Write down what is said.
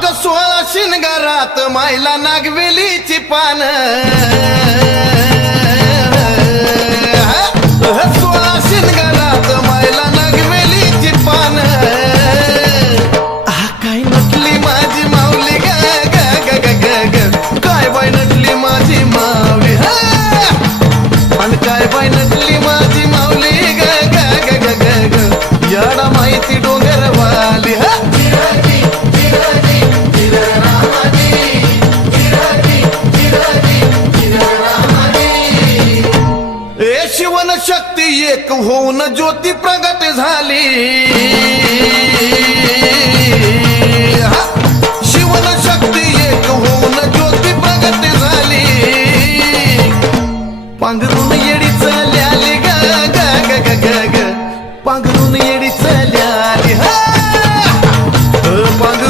अग 16 शिनगारात मायला नागवेलीची पान 16 शिनगारात मायला नागवेलीची पान काय नटली माझी माऊली ग ग ग ग ग ग काय बाई नटली माझी माऊली आणि काय बाई नटली माझी माऊली ग ग ग ग ग ग याडा माहिती डोंगरवाली शिवन शक्ती एक होऊन ज्योती